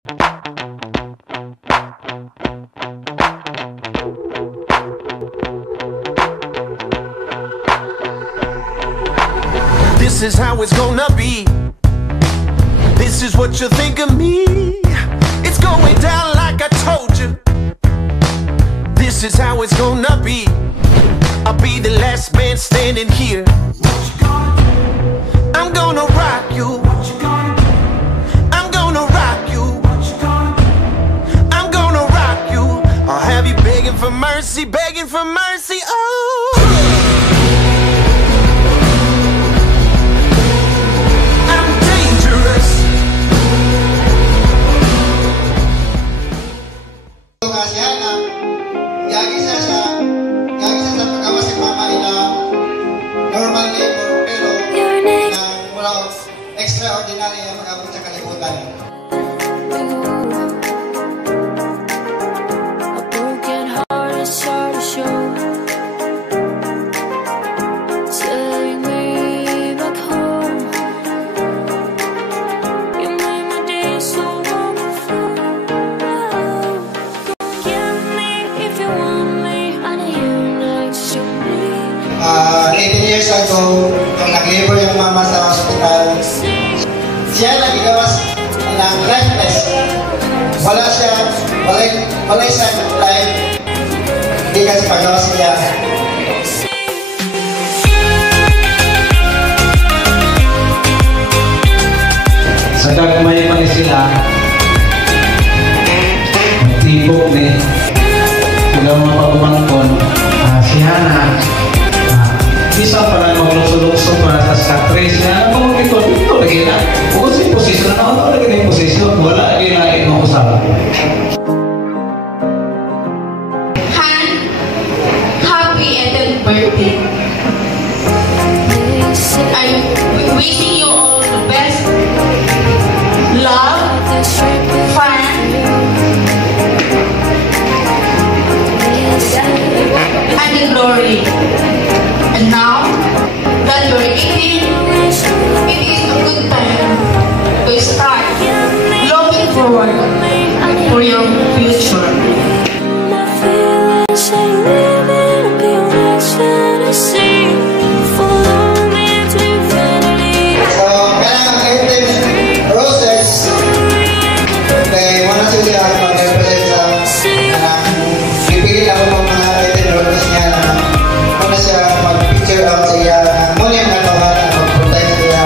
This is how it's gonna be. This is what you think of me. It's going down like I told you. This is how it's gonna be. I'll be the last man standing here. I'm gonna rock you. I'm gonna rock you. I'm gonna rock you. I'll have you begging for mercy, begging for mercy. Oh, I'm dangerous. Extraordinary ang mag-abot sa kalibutan. A broken heart is hard to show. Take me back home. You made my day so wonderful. Forgive me if you want me. I need you next to me. 18 years ago, nung nag-labor yung mama sa hospital, siya nagigawas ng reckless. Wala siyang life. Hindi kasi pagawas niya. Sa gagmay pa sila, magtibok ni sila mga pagumangkon, si Hana, isa para maglukso-lukso para sa skatres na ito lagi na. Kung sa posisyon na ako, lagi na yung posisyon, wala lagi na yung usap. Han, happy 18th birthday. I'm wishing you all the best. Love, fun, and glory. And now that you're 18, it is a good time to start looking forward for your future. My feelings ain't living up your next fantasy. Follow me to infinity. So, kaya ang 18 roses, wala sila mag-represent sa pipili ako ng mga 18 roses niya na muna siya mag-picture out sa iya muna yung natawa na mag-protect siya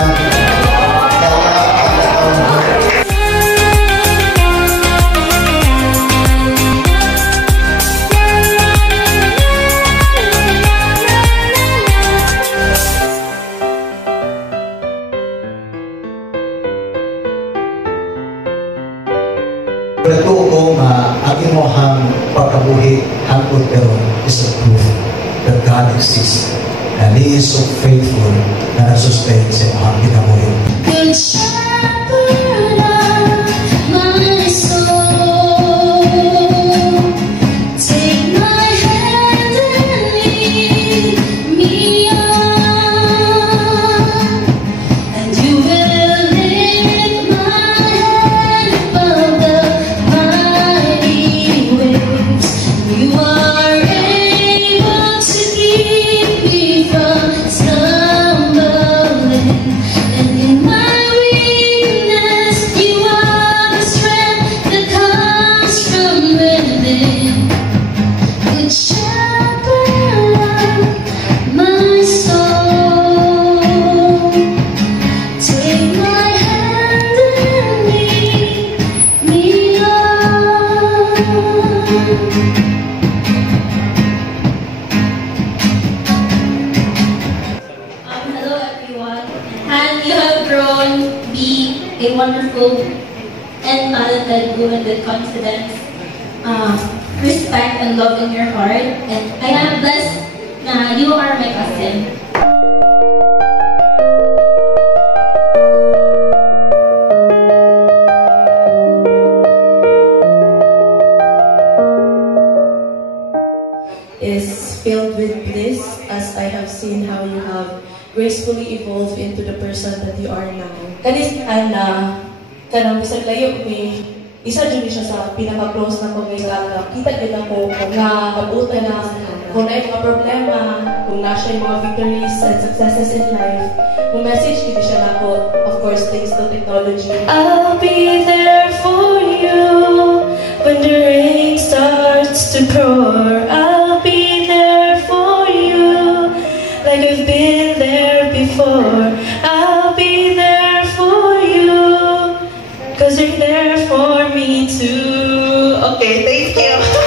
sa Berito ko nga ang imohang pagkabuhi hangtod karon is a proof that God exists and He is so faithful na nagsustain sa imohang kinabuhi. Good shepherd of my soul, take my hand and lead me on, and you will lift my head above the mighty waves. You are able to keep me from stumbling, and in my weakness you are the strength that comes from within. Good shepherd of my soul, take my hand and lead me on. Hello everyone. And you have grown be a wonderful and talented woman with confidence, respect and love in your heart. And I am blessed na you are my cousin. Is filled with bliss as I have seen how you have gracefully evolved into the person that you are now. Kanis ana kanang bisag layo ni isa dyan siya sa pinaka-close na ko guys. Kita din ako nga kabutan na kung na mga problema, kung na siya yung mga victories and successes in life. Kung message, hindi siya na ako, of course, thanks to technology. I'll be there for you when the rain starts to pour. I'll be there for you like I've been there before. I'll be there for you 'cause you're there for me too. Okay, thank you.